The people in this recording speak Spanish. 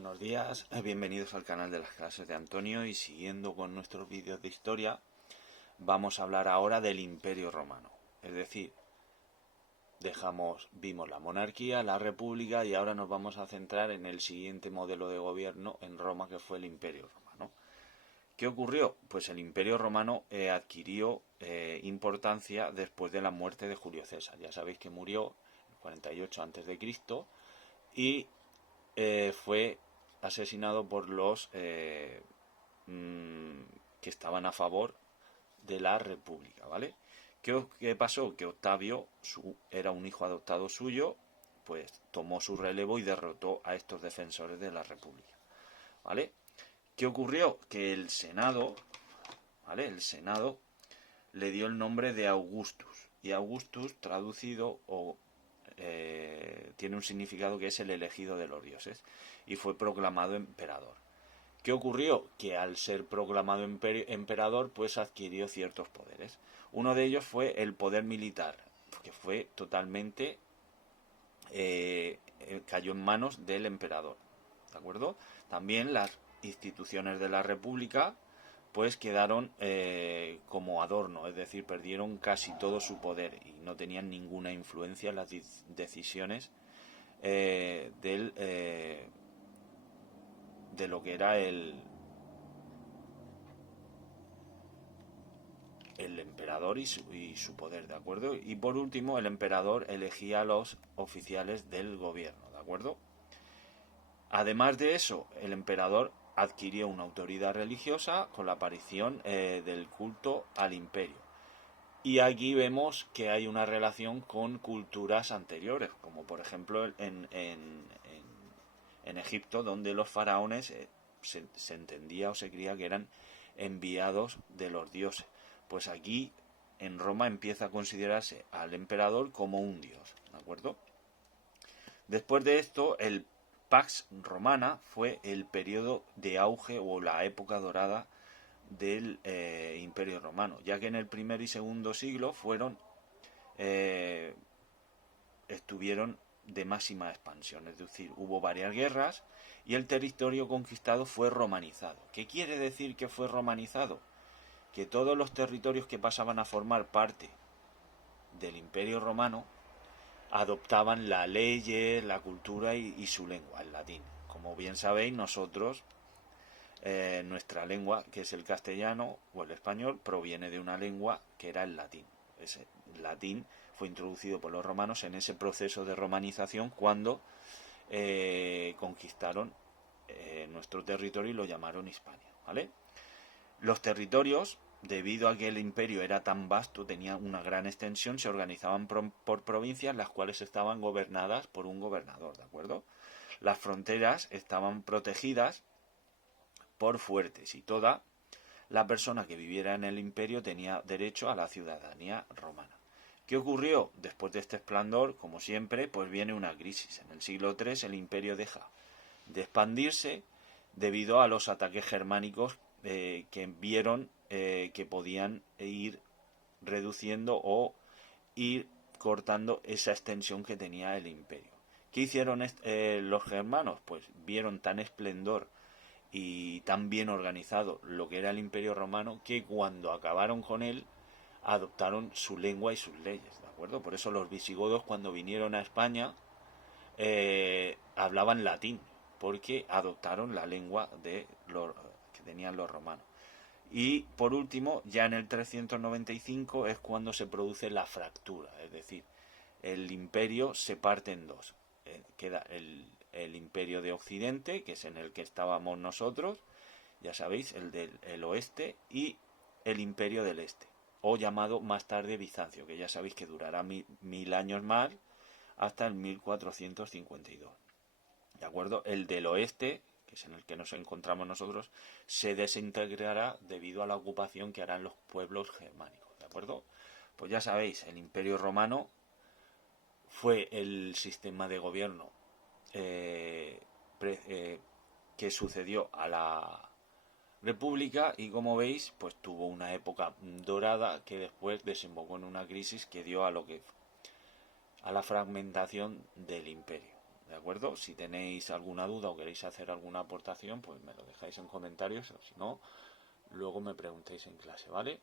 Buenos días, bienvenidos al canal de las clases de Antonio y siguiendo con nuestros vídeos de historia, vamos a hablar ahora del Imperio Romano. Es decir, vimos la monarquía, la república y ahora nos vamos a centrar en el siguiente modelo de gobierno en Roma, que fue el Imperio Romano. ¿Qué ocurrió? Pues el Imperio Romano adquirió importancia después de la muerte de Julio César. Ya sabéis que murió en 48 a.C. y fue asesinado por los que estaban a favor de la República, ¿vale? ¿Qué pasó? Que Octavio era un hijo adoptado suyo, pues tomó su relevo y derrotó a estos defensores de la República, ¿vale? ¿Qué ocurrió? Que el Senado, ¿vale? El Senado le dio el nombre de Augustus, y Augustus traducido tiene un significado que es el elegido de los dioses, y fue proclamado emperador. ¿Qué ocurrió? Que al ser proclamado emperador, pues adquirió ciertos poderes. Uno de ellos fue el poder militar, que fue totalmente cayó en manos del emperador, ¿de acuerdo? También las instituciones de la República pues quedaron como adorno, es decir, perdieron casi todo su poder y no tenían ninguna influencia en las decisiones de lo que era el emperador y su poder, ¿de acuerdo? Y por último, el emperador elegía a los oficiales del gobierno, ¿de acuerdo? Además de eso, el emperador adquirió una autoridad religiosa con la aparición del culto al imperio. Y aquí vemos que hay una relación con culturas anteriores, como por ejemplo en Egipto, donde los faraones se entendía o se creía que eran enviados de los dioses. Pues aquí en Roma empieza a considerarse al emperador como un dios, ¿de acuerdo? Después de esto, el Pax Romana fue el periodo de auge o la época dorada del Imperio Romano, ya que en el primer y segundo siglo estuvieron de máxima expansión, es decir, hubo varias guerras y el territorio conquistado fue romanizado. ¿Qué quiere decir que fue romanizado? Que todos los territorios que pasaban a formar parte del Imperio Romano adoptaban la ley, la cultura y su lengua, el latín. Como bien sabéis, nosotros, nuestra lengua, que es el castellano o el español, proviene de una lengua que era el latín. Ese latín fue introducido por los romanos en ese proceso de romanización cuando conquistaron nuestro territorio y lo llamaron Hispania, ¿vale? Los territorios, debido a que el imperio era tan vasto, tenía una gran extensión, se organizaban por provincias, las cuales estaban gobernadas por un gobernador, ¿de acuerdo? Las fronteras estaban protegidas por fuertes y toda la persona que viviera en el imperio tenía derecho a la ciudadanía romana. ¿Qué ocurrió? Después de este esplendor, como siempre, pues viene una crisis. En el siglo III el imperio deja de expandirse debido a los ataques germánicos que vieron que podían ir reduciendo o ir cortando esa extensión que tenía el imperio. ¿Qué hicieron los germanos? Pues vieron tan esplendor y tan bien organizado lo que era el imperio romano que cuando acabaron con él adoptaron su lengua y sus leyes, ¿de acuerdo? Por eso los visigodos cuando vinieron a España hablaban latín, porque adoptaron la lengua que tenían los romanos. Y por último, ya en el 395 es cuando se produce la fractura, es decir, el imperio se parte en dos. Queda el imperio de Occidente, que es en el que estábamos nosotros, ya sabéis, el del oeste, y el imperio del este, o llamado más tarde Bizancio, que ya sabéis que durará mil años más, hasta el 1452. ¿De acuerdo? El del oeste, que es en el que nos encontramos nosotros, se desintegrará debido a la ocupación que harán los pueblos germánicos. ¿De acuerdo? Pues ya sabéis, el Imperio Romano fue el sistema de gobierno que sucedió a la República y como veis, pues tuvo una época dorada que después desembocó en una crisis que dio a la fragmentación del imperio. ¿de acuerdo? Si tenéis alguna duda o queréis hacer alguna aportación, pues me lo dejáis en comentarios, o si no, luego me preguntéis en clase, ¿vale?